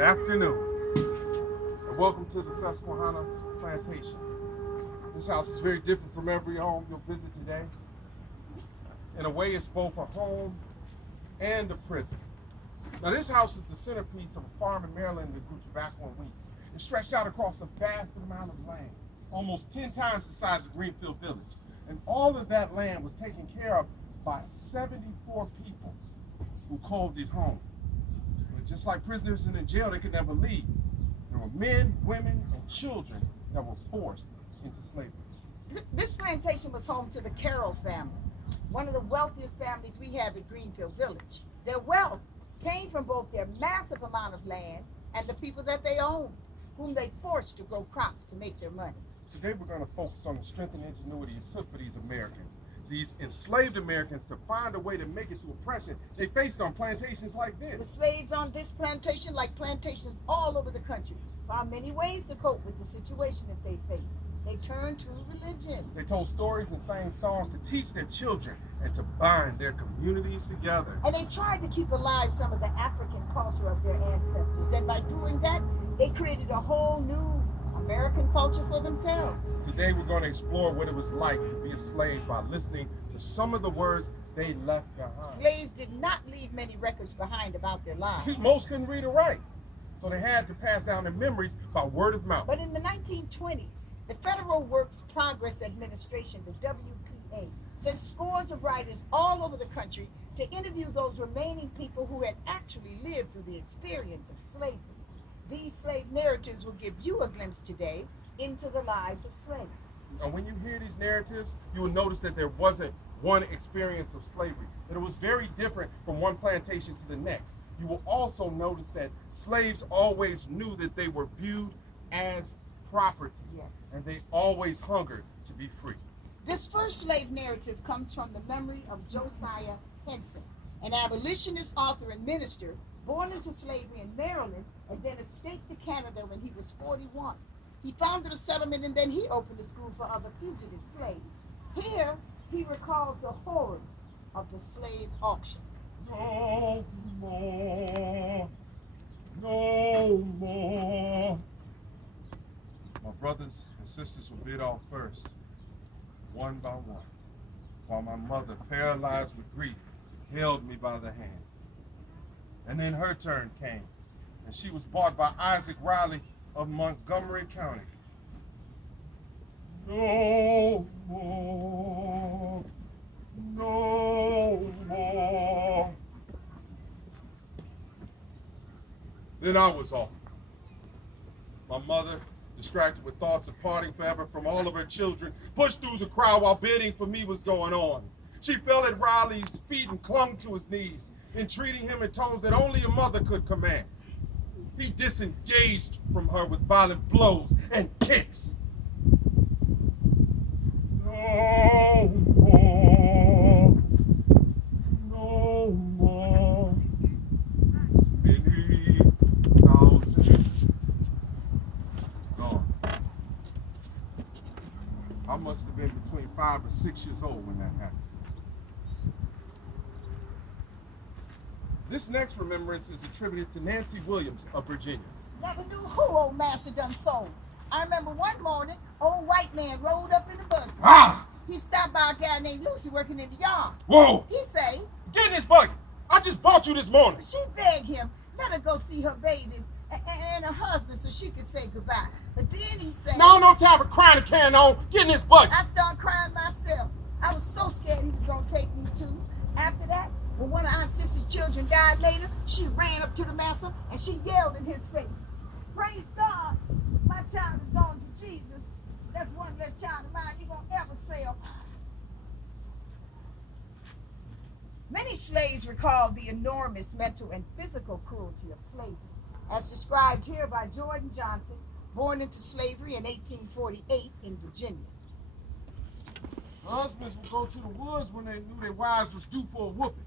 Good afternoon, and welcome to the Susquehanna Plantation. This house is very different from every home you'll visit today. In a way, it's both a home and a prison. Now, this house is the centerpiece of a farm in Maryland that grew tobacco and wheat. It stretched out across a vast amount of land, almost 10 times the size of Greenfield village. And all of that land was taken care of by 74 people who called it home. But just like prisoners in a jail, they could never leave. There were men, women, and children that were forced into slavery. This plantation was home to the Carroll family, one of the wealthiest families we have at Greenfield Village. Their wealth came from both their massive amount of land and the people that they owned, whom they forced to grow crops to make their money. Today we're going to focus on the strength and ingenuity it took for these Americans, these enslaved Americans, to find a way to make it through oppression they faced on plantations like The this. slaves on this plantation, like plantations all over the country, found many ways to cope with the situation that they faced. They turned to religion. They told stories and sang songs to teach their children and to bind their communities together. And they tried to keep alive some of the African culture of their ancestors. And by doing that, they created a whole new American culture for themselves. Today we're going to explore what it was like to be a slave by listening to some of the words they left behind. Slaves did not leave many records behind about their lives. Most couldn't read or write, so they had to pass down their memories by word of mouth. But in the 1920s, the Federal Works Progress Administration, the WPA, sent scores of writers all over the country to interview those remaining people who had actually lived through the experience of slavery. These slave narratives will give you a glimpse today into the lives of slaves. And when you hear these narratives, you will notice that there wasn't one experience of slavery, that it was very different from one plantation to the next. You will also notice that slaves always knew that they were viewed as property. Yes. And they always hungered to be free. This first slave narrative comes from the memory of Josiah Henson, an abolitionist author and minister born into slavery in Maryland and then escaped to Canada when he was 41. He founded a settlement and then he opened a school for other fugitive slaves. Here, he recalls the horrors of the slave auction. No more, no more. My brothers and sisters were bid off first, one by one, while my mother, paralyzed with grief, held me by the hand. And then her turn came, and she was bought by Isaac Riley of Montgomery County. No more, no more. Then I was off. My mother, distracted with thoughts of parting forever from all of her children, pushed through the crowd while bidding for me was going on. She fell at Riley's feet and clung to his knees, entreating him in tones that only a mother could command. He disengaged from her with violent blows and kicks. No more, no more. Many thousands gone. I must have been between 5 and 6 years old when that happened. This next remembrance is attributed to Nancy Williams of Virginia. Never knew who old master done sold. I remember one morning, old white man rolled up in the buggy. Ah! He stopped by a guy named Lucy working in the yard. Whoa! He say, Get in this buggy! I just bought you this morning. she begged him, let her go see her babies and her husband so she could say goodbye. But then he said, No time for crying and carrying on. Get in this buggy. I started crying myself. I was so scared he was going to take me too. After that, when one of Aunt Sister's children died later, she ran up to the master and she yelled in his face, praise God, my child is gone to Jesus. That's one less child of mine you're going to ever sell. Many slaves recall the enormous mental and physical cruelty of slavery, as described here by Jordan Johnson, born into slavery in 1848 in Virginia. Husbands would go to the woods when they knew their wives was due for a whooping.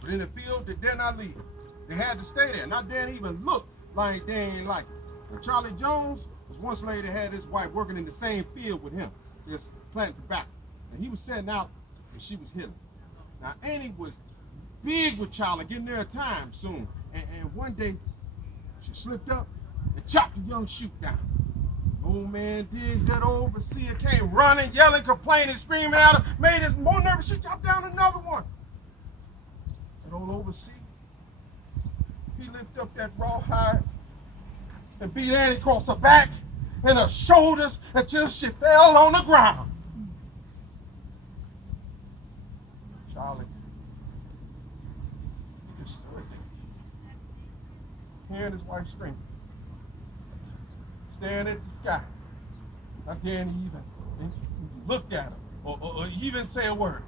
But in the field, they dare not leave. They had to stay there, not dare even look like they ain't like it. And Charlie Jones was one slave that had his wife working in the same field with him, just planting tobacco. And he was setting out, and she was healing. Now, Annie was big with Charlie, getting there a time soon. And one day, She slipped up and chopped the young shoot down. Old man Diggs, that overseer, came running, yelling, complaining, screaming at her, made us more nervous. She chopped down another one. And old overseer, he lifted up that rawhide and beat Annie across her back and her shoulders until she fell on the ground. Charlie, he just stood there, hearing his wife scream, staring at the sky, not daring to even look at her or even say a word.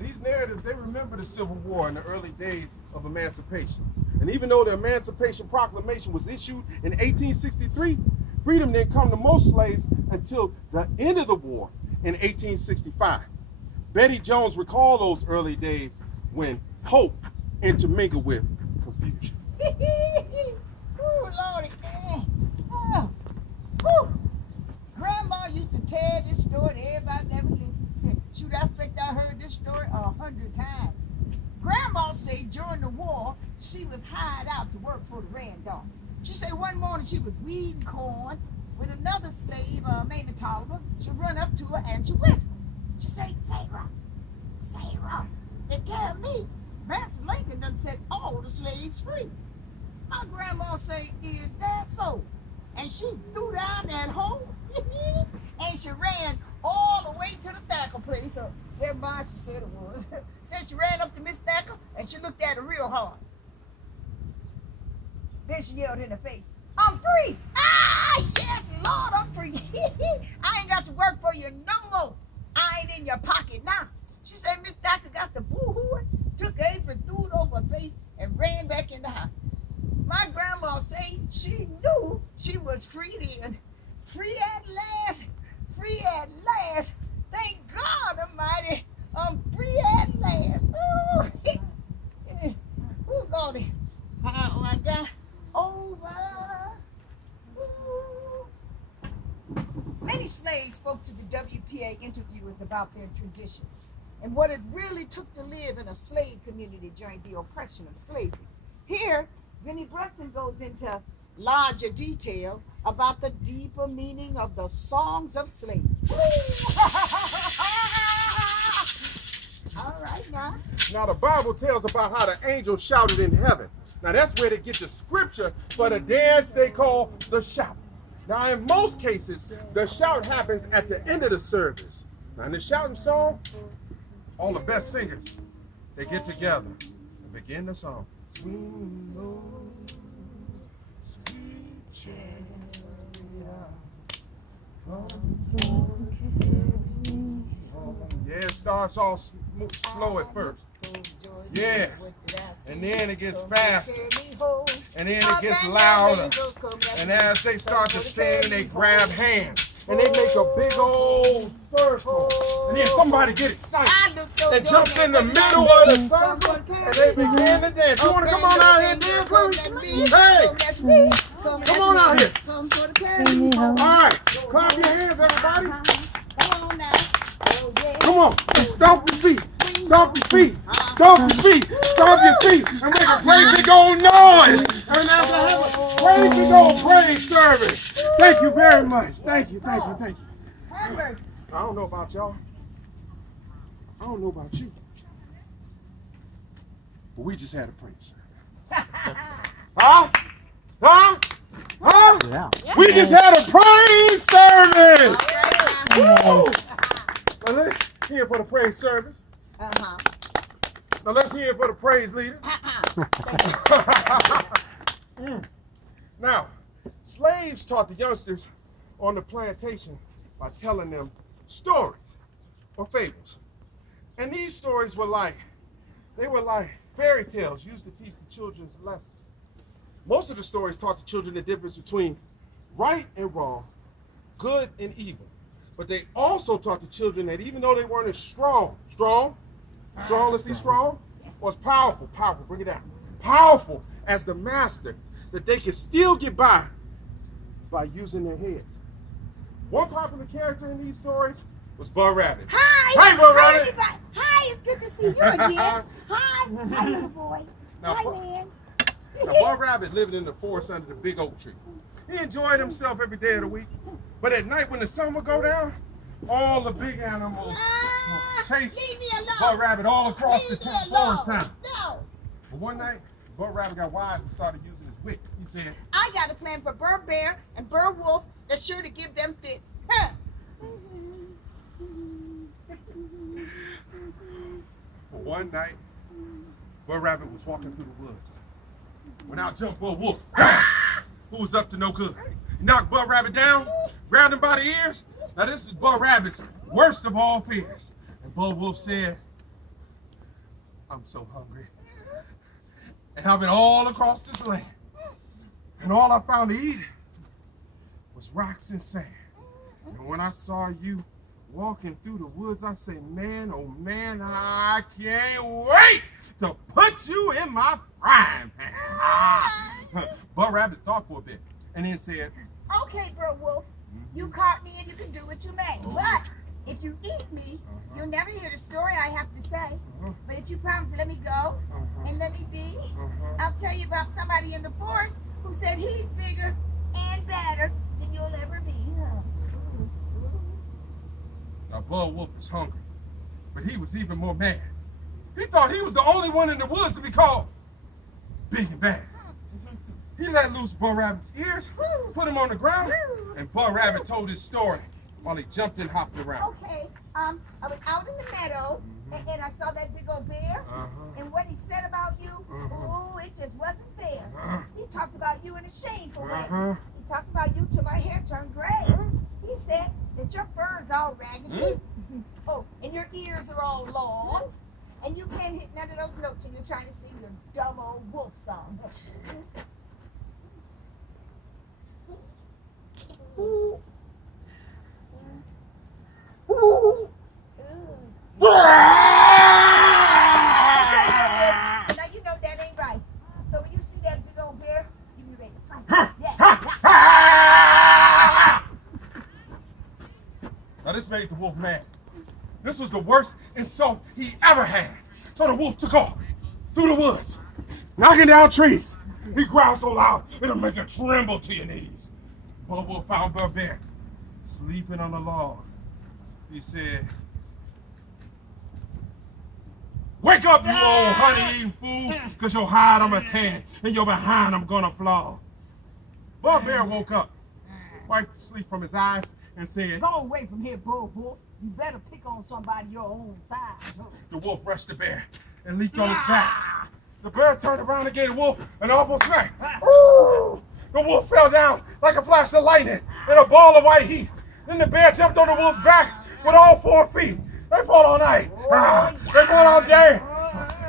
These narratives, they remember the Civil War in the early days of emancipation. And even though the Emancipation Proclamation was issued in 1863, freedom didn't come to most slaves until the end of the war in 1865. Betty Jones recalled those early days when hope intermingled with confusion. Ooh, Lordy. Grandma used to tell this story and everybody never listened. Shoot, I expect I heard this story 100 times. Grandma said during the war, she was hired out to work for the Randolph. She said one morning she was weeding corn when another slave, Mamie Tolliver, she run up to her and she whispered. She said, Sarah, they tell me Master Lincoln done set all the slaves free. My grandma said, is that so? And she threw down that hole and she ran all the way to the Thacker place. So, she said it was. Said she ran up to Miss Thacker and she looked at her real hard. Then she yelled in her face, I'm free! Ah, yes, Lord, I'm free. I ain't got to work for you no more. I ain't in your pocket now. She said Miss Thacker got the boo-hoo, took her apron, threw it over her face, and ran back in the house. My grandma said she knew she was free then. Free at last. Free at last. Thank God Almighty. I'm free at last. Ooh, ooh, Lordy. Oh, I got over. Ooh. Many slaves spoke to the WPA interviewers about their traditions and what it really took to live in a slave community during the oppression of slavery. Here, Vinnie Brunson goes into larger detail about the deeper meaning of the songs of slavery. All right, now. Now the Bible tells about how the angels shouted in heaven. Now that's where they get the scripture for the dance they call the shout. Now in most cases, the shout happens at the end of the service. Now in the shouting song, all the best singers, they get together and begin the song. Swing low, sweet chariot. Yeah, it starts all slow at first. Yes. And then it gets faster. And then it gets louder. And as they start to sing, they grab hands. And they make a big old circle. And then somebody get excited and jumps in the middle of the circle and they begin to dance. You want to come on out here and dance with me? Hey! Come on out here. All right. Clap your hands, everybody. Come on. Stomp your feet. Stomp your feet. Stomp your feet. Stomp your feet. And make a great big old noise. And after have a great big old praise service. Thank you very much. Thank you. Thank you. Thank you. I don't know about y'all. I don't know about you. But we just had a praise service. Huh? Huh? Huh? Yeah. We just had a praise service. Woo! Now let's hear for the praise service. Now let's hear for the praise leader. Now, slaves taught the youngsters on the plantation by telling them stories or fables. And these stories were like fairy tales used to teach the children's lessons. Most of the stories taught the children the difference between right and wrong, good and evil. But they also taught the children that even though they weren't as strong, let's see, strong, was powerful, bring it down, powerful as the master, that they could still get by using their heads. One popular character in these stories was Bud Rabbit. Hi, Bud Rabbit. Hi, it's good to see you again. Hi, little boy. Now, Hi, man. Now, Bud Rabbit lived in the forest under the big oak tree. He enjoyed himself every day of the week. But at night when the sun would go down, all the big animals chased Bud Rabbit all across the forest town. No. But one night, Bud Rabbit got wise and started using his wits. He said, I got a plan for Burr Bear and Burr Wolf that's sure to give them fits. Huh. well, one night, Bud Rabbit was walking through the woods. When out jumped Bud Wolf, who was up to no good. He knocked Bud Rabbit down, grabbed him by the ears. Now this is Bud Rabbit's worst of all fears. And Bud Wolf said, I'm so hungry. And I've been all across this land. And all I found to eat was rocks and sand. And when I saw you walking through the woods, I said, man, oh man, I can't wait to put you in my frying pan. Bud Rabbit thought for a bit and then said, Okay, Burr Wolf, you caught me and you can do what you may. But if you eat me, you'll never hear the story I have to say. But if you promise to let me go and let me be, I'll tell you about somebody in the forest who said he's bigger and badder than you'll ever be. Now Bud Wolf was hungry, but he was even more mad. He thought he was the only one in the woods to be called big and bad. He let loose Bud Rabbit's ears, put him on the ground, and Bud Rabbit told his story while he jumped and hopped around. Okay, I was out in the meadow and I saw that big old bear. And what he said about you, ooh, it just wasn't fair. He talked about you in a shameful way. He talked about you till my hair turned gray. He said that your fur is all raggedy. Oh, and your ears are all long. And you can't hit none of those notes when you're trying to sing your dumb old wolf song. Now you know that ain't right. So when you see that big old bear, you be ready to fight. Yeah. Now this made the wolf mad. This was the worst insult he ever had. So the wolf took off through the woods, knocking down trees. He growled so loud, it'll make you tremble to your knees. Bud Wolf found Bud Bear sleeping on the log. He said, wake up, you old honey-eating fool, because your hide I'm a tan, and your behind I'm gonna flog. Bud Bear woke up, wiped the sleep from his eyes, and said, Go away from here, Bud Wolf. You better pick on somebody your own size. The wolf rushed the bear and leaped on his back. The bear turned around and gave the wolf an awful smack. Ooh! The wolf fell down like a flash of lightning in a ball of white heat. Then the bear jumped on the wolf's back with all 4 feet. They fought all night. They fought all day.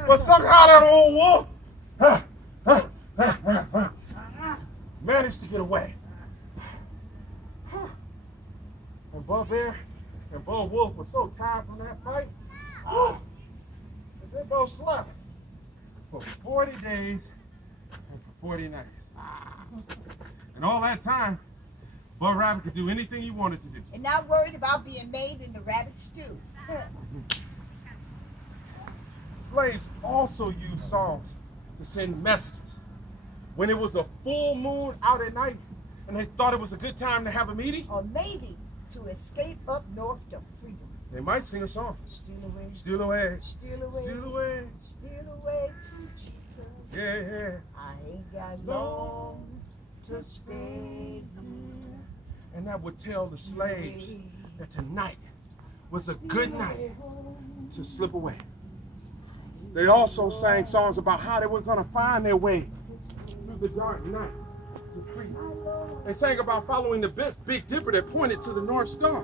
But somehow that old wolf managed to get away. And Bud Bear and Bud Wolf were so tired from that fight, that they both slept for 40 days and for 40 nights. And all that time, Bud Rabbit could do anything he wanted to do. And not worried about being made in the rabbit stew. Slaves also used songs to send messages. When it was a full moon out at night and they thought it was a good time to have a meeting, Or maybe to escape up north to freedom. they might sing a song. Steal away, Steal away, steal away, steal away. steal away to Jesus. Yeah. I ain't got long to stay here. And that would tell the slaves that tonight was a good night to slip away. They also sang songs about how they were going to find their way through the dark night to freedom. They sang about following the Big Dipper that pointed to the North Star,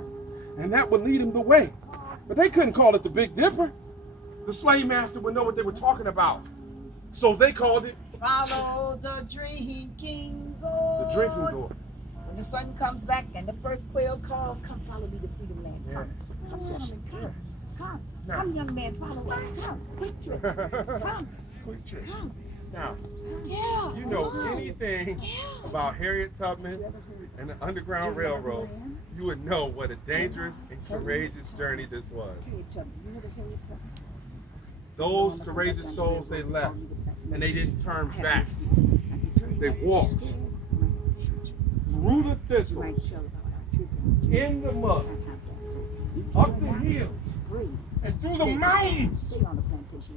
and that would lead them the way. But they couldn't call it the Big Dipper. The slave master would know what they were talking about, so they called it Follow the drinking gourd. the drinking gourd. When the sun comes back and the first quail calls, come follow me to freedom land. Come, come gentlemen, come. Yes. Come, Now. come, young man, follow us. Come, quick trip. Come, Quick trick. come. Now, Yeah. you know anything about Harriet Tubman and the Underground Railroad, you would know what a dangerous and courageous journey this was. Harriet Tubman. You heard of Harriet Tubman? Those courageous souls, they left, and they didn't turn back. They walked through the thistles, in the mud, up the hills, and through the mountains.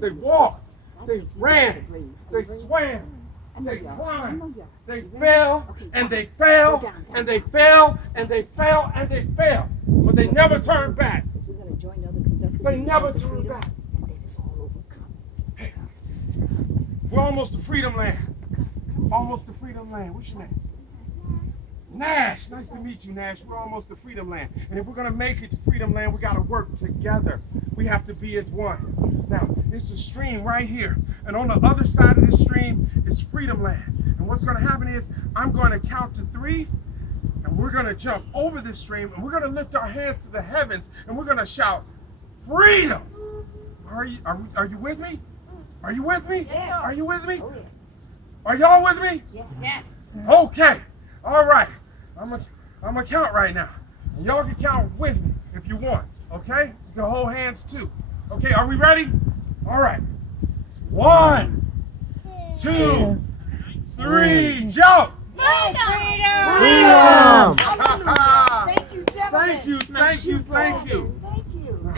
They walked, they ran, they swam, they climbed, they fell, and they fell, and they fell, and they fell, and they fell. But they never turned back. They never turned back. Hey, we're almost to freedom land. Almost to freedom land. What's your name? Nash. Nice to meet you, Nash. We're almost to freedom land. And if we're going to make it to freedom land, we got to work together. We have to be as one. Now, it's a stream right here. And on the other side of the stream is freedom land. And what's going to happen is I'm going to count to 3. And we're going to jump over this stream. And we're going to lift our hands to the heavens. And we're going to shout, freedom. Are you with me? Are you with me? Yes. Are you with me? Oh, yeah. Are y'all with me? Yes. Okay. All right. I'm gonna count right now. And y'all can count with me if you want. Okay? You can hold hands too. Okay, are we ready? All right. 1, 2, 3, jump! Freedom! Thank you, gentlemen. Thank you, thank you, thank you. Thank you.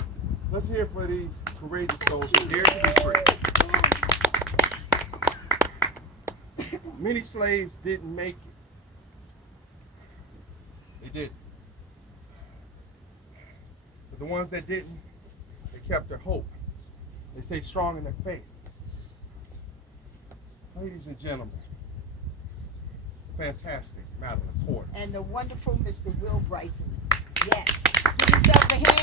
Let's hear for these courageous souls who dare to be free. Many slaves didn't make it. They didn't. But the ones that didn't, they kept their hope. They stayed strong in their faith. Ladies and gentlemen, fantastic Madeline Porter. And the wonderful Mr. Will Bryson. Yes. Give yourselves a hand.